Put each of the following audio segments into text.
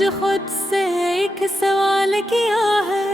आज खुद से एक सवाल किया है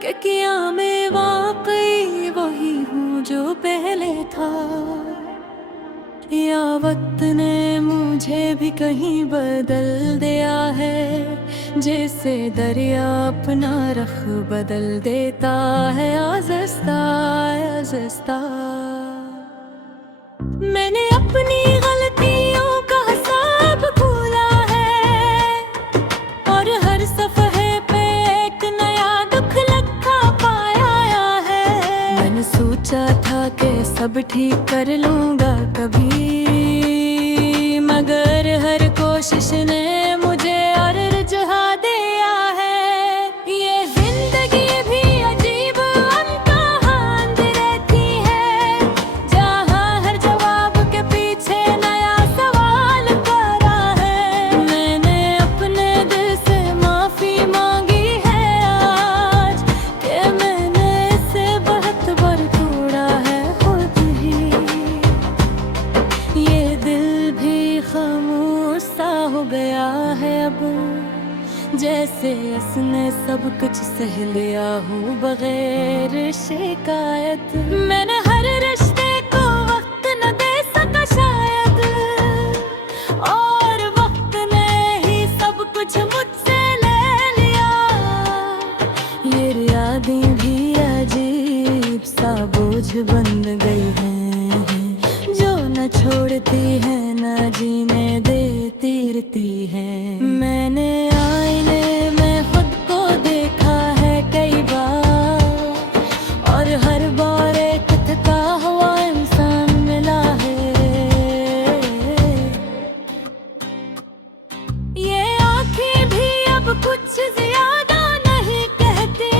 कि क्या मैं वाकई वही हूँ जो पहले था, या वक्त ने मुझे भी कहीं बदल दिया है, जैसे दरिया अपना रुख बदल देता है आज़िस्ता आज़िस्ता। मैंने अपनी गलतियों का हिसाब खोला है और हर सफ़हे पे एक नया दुख लिखा पाया है। मैंने सोचा था कि सब ठीक कर लूँगा कभी, मगर हर कोशिश ने मुझे और रुझा दिया है। ये जिंदगी भी अजीब इम्तिहान रहती है, जहाँ हर जवाब के पीछे नया सवाल खड़ा है। मैंने अपने दिल से माफ़ी मांगी है आज कि मैंने इसे बहुत बार तोड़ा है खुद ही। ये दिल भी खामोश सा हो गया है अब, जैसे इसने सब कुछ सह लिया हो बगैर शिकायत। मैंने हर रिश्ते को वक्त न दे सका शायद, और वक्त ने ही सब कुछ मुझसे ले लिया। ये यादें भी अजीब सा बोझ बन गई हैं, जो न छोड़ती है न जीने देती रहती है। मैंने आईने में खुद को देखा है कई बार, और हर बार एक थका हुआ इंसान मिला है। ये आंखें भी अब कुछ ज्यादा नहीं कहती,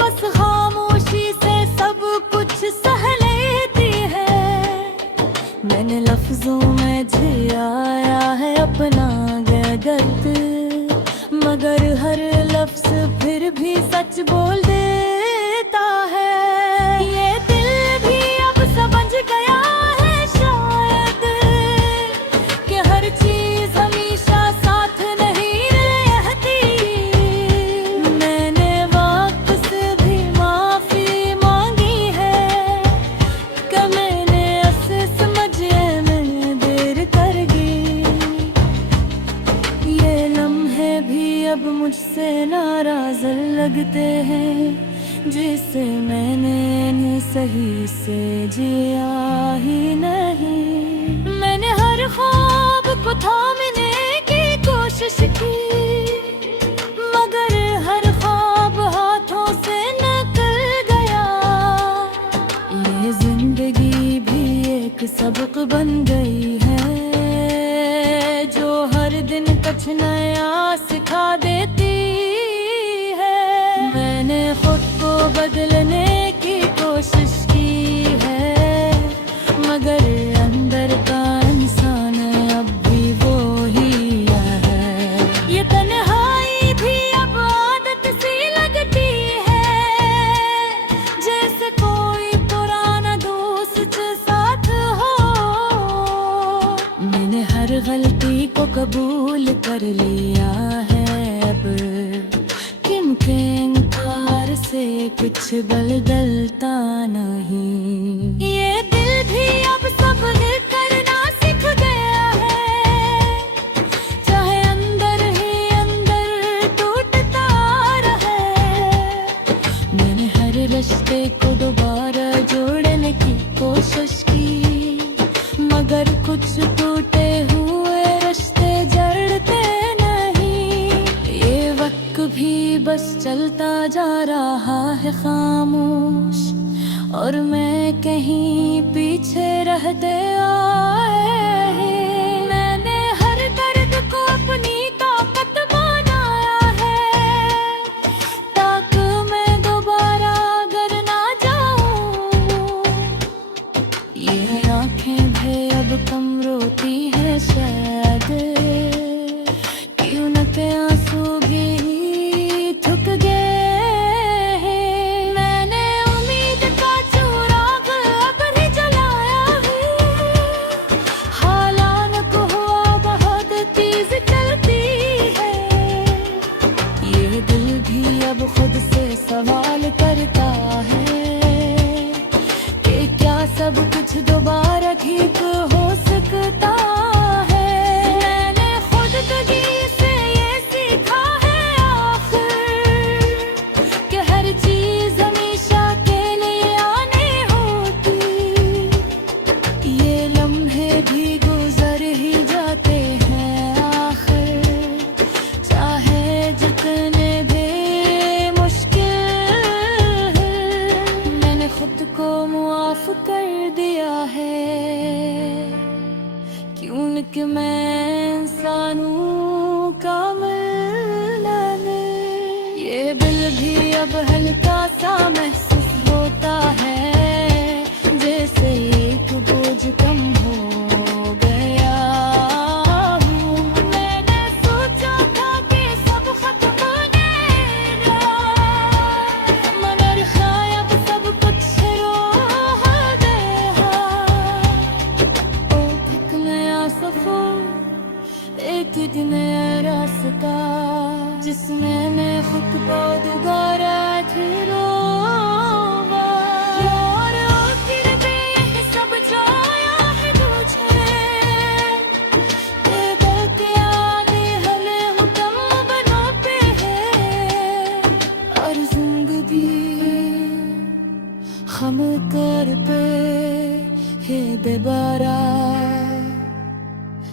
बस खामोशी से सब कुछ सह लेती है। मैंने लफ्जों में जियाया है अपना दर्द, मगर हर लफ्ज फिर भी सच बोल देता है। ये दिल भी अब समझ गया है शायद कि हर चीज हमेशा साथ नहीं रहती। मैंने वक्त से भी माफी मांगी है कि मैंने ऐसे समझे में देर कर गई। ये लम्हे भी अब मुझसे नाराज लगते हैं, जिसे मैंने सही से जिया ही नहीं। मैंने हर ख्वाब को थामने की कोशिश की, मगर हर ख्वाब हाथों से निकल गया। ये जिंदगी भी एक सबक बन गई है, जो हर दिन कुछ नया सिखा देती है। मैंने खुद को बदलने की कोशिश की है, मगर अंदर का इंसान अब भी वो ही है। ये तन्हाई भी अब आदत सी लगती है, जैसे कोई पुराना दोस्त साथ हो। मैंने हर गलती को कबूल कर लिया है अब, किनके इंकार से कुछ बदलता नहीं। ये दिल भी अब सब्र करना सीख गया है, चाहे अंदर ही अंदर टूटता रहे। मैंने हर रिश्ते को दोबारा जोड़ने की कोशिश की, मगर कुछ टूटे हुए रिश्ते जड़ते नहीं। ये वक्त भी बस चलता जा रहा है खामोश, और मैं कहीं पीछे रहते आए। मैंने हर दर्द को अपनी ताकत बनाया है, ताकि मैं दोबारा अगर ना जाऊं। ये आंखें भी अब कम रोती है शायद, क्यों न के आंसू भी थक गए हैं। मैंने उम्मीद का चिराग अब ही जलाया है, एक दिन रास्ता जिसमें मैं खुद को दोबारा ठहराऊंगा। और आखिर में ये सब जाया है तुझे, ये बतियाने हमें हुक्म बनाते हैं। और जिंदगी हम कर पे ये दोबारा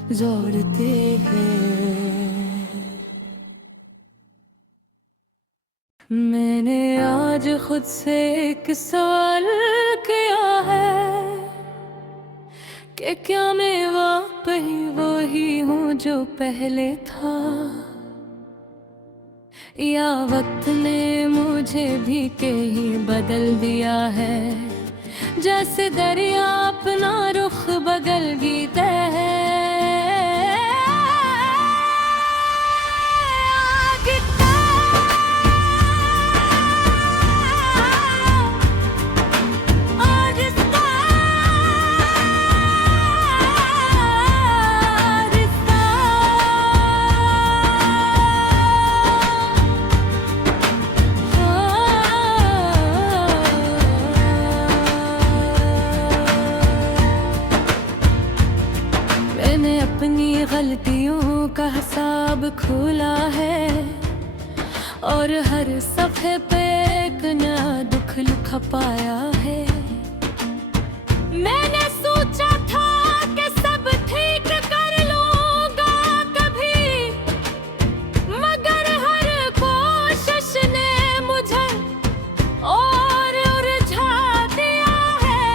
जोड़ते हैं। मैंने आज खुद से एक सवाल किया है कि क्या मैं वाकई वही हूँ जो पहले था, या वक्त ने मुझे भी कहीं बदल दिया है। जैसे दरिया अपना रुख बदल गीता है, अपनी गलतियों का हिसाब खोला है और हर सफ़े पे एक नया दुख लिखा पाया है। मैंने सोचा था कि सब ठीक कर लूंगा कभी, मगर हर कोशिश ने मुझे और उलझा दिया है।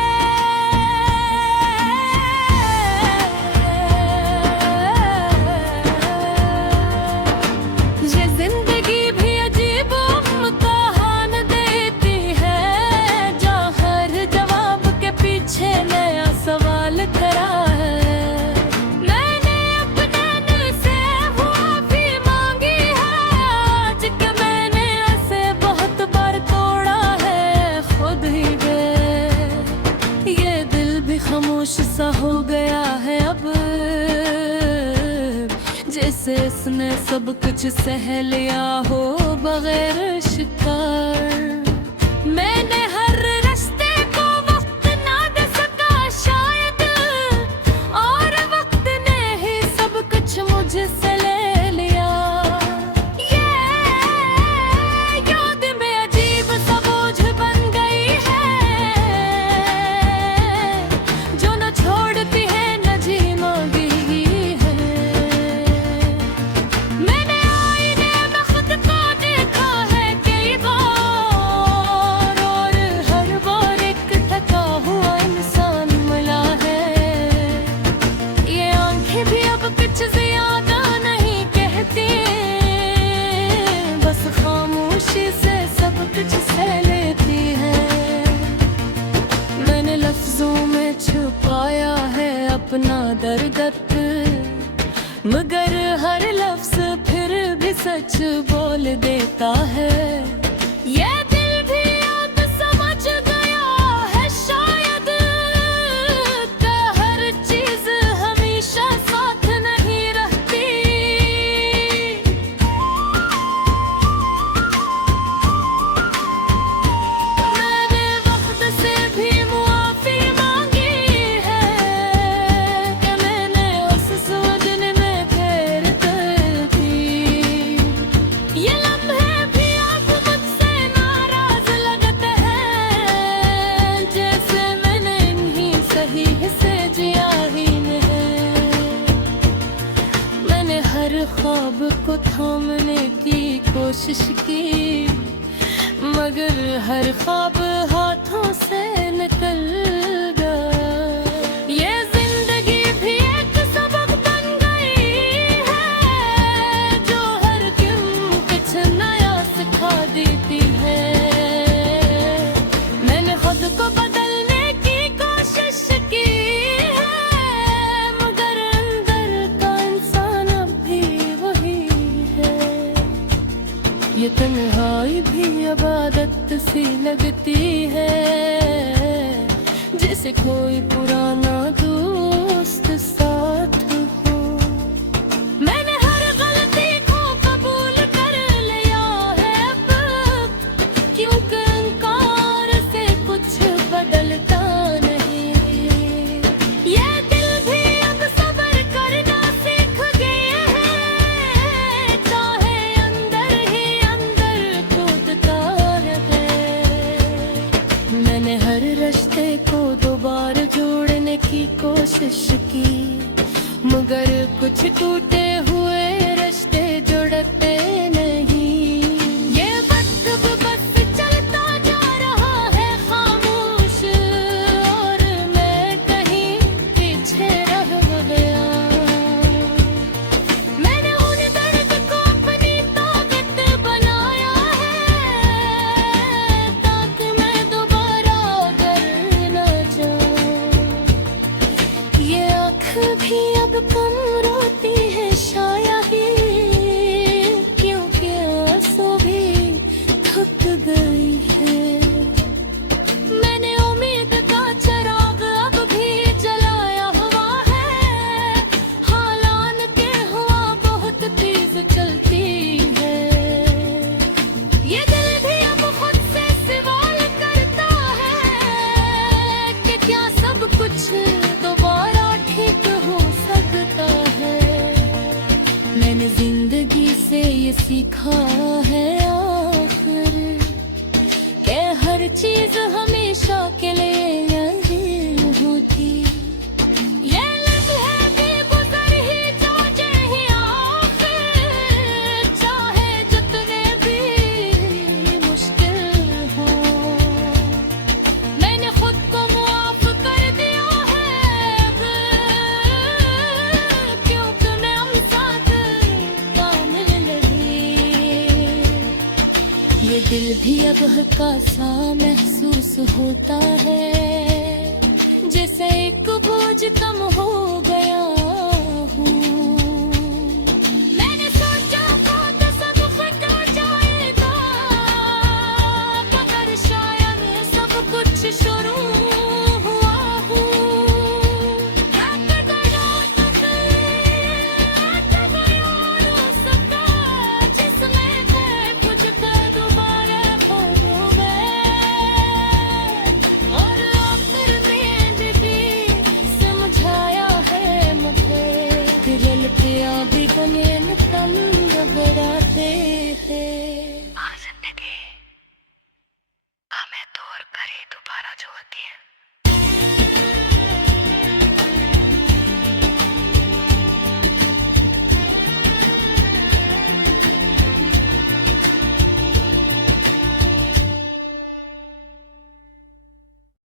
ये जिंदगी भी अजीब इम्तिहान देती है, जहाँ हर जवाब के पीछे नया सवाल खड़ा है। मैंने अपने दिल से माफी मांगी है आज कि मैंने ऐसे बहुत बार तोड़ा है खुद ही वे। ये दिल भी खामोश सा हो गया है अब, जैसे इसने सब कुछ सह लिया हो बगैर शिकार। मैंने हर रास्ते को वक्त ना दे सका शायद, और वक्त ने ही सब कुछ मुझसे ले लिया। ये याद में अजीब सा बोझ बन गई है, जो न छोड़ती है न जीना भी है। मैंने आईने में खुद को देखा है कई बार, और हर बार एक थका हुआ इंसान मिला है। ये आंखें भी अब कुछ ज्यादा नहीं कहती, बस खामोशी से सब कुछ सह लेती है। मैंने लफ्जों में छुपाया है अपना दर्द, मगर हर लफ्ज फिर भी सच बोल देता है। ये दिल भी अब समझ गया है शायद कि हर चीज हमेशा साथ नहीं रहती। मैंने वक्त से भी मुआफी मांगी है कि मैंने उस सोचने में फेर कर दी। ये लम्हे भी अब मुझसे नाराज लगते हैं, जैसे मैंने इन्हीं सही से जिया ही नहीं। मैंने हर ख्वाब को थामने की कोशिश की, मगर हर ख्वाब हाथों से निकल गया। ये जिंदगी भी एक सबक बन गई है, जो हर क्यों कुछ नया सिखा देती है। मैंने खुद को बदलने की कोशिश की है, मगर अंदर का इंसान अब भी वही है। ये तन्हाई भी इबादत सी लगती है, जैसे कोई पुराना दोस्त साथ हो। मैंने मैंने जिंदगी से ये सीखा है आखिर कि हर चीज हमेशा के लिए नहीं होती। ये लम्हे भी गुजर ही जाते हैं आखिर, चाहे जितने भी मुश्किल हो। मैंने खुद को माफ कर दिया है अब, क्योंकि मैं हम साथ कामिल नहीं। ये दिल भी अब हल्का सा महसूस होता है, जैसे एक बोझ कम हो गया।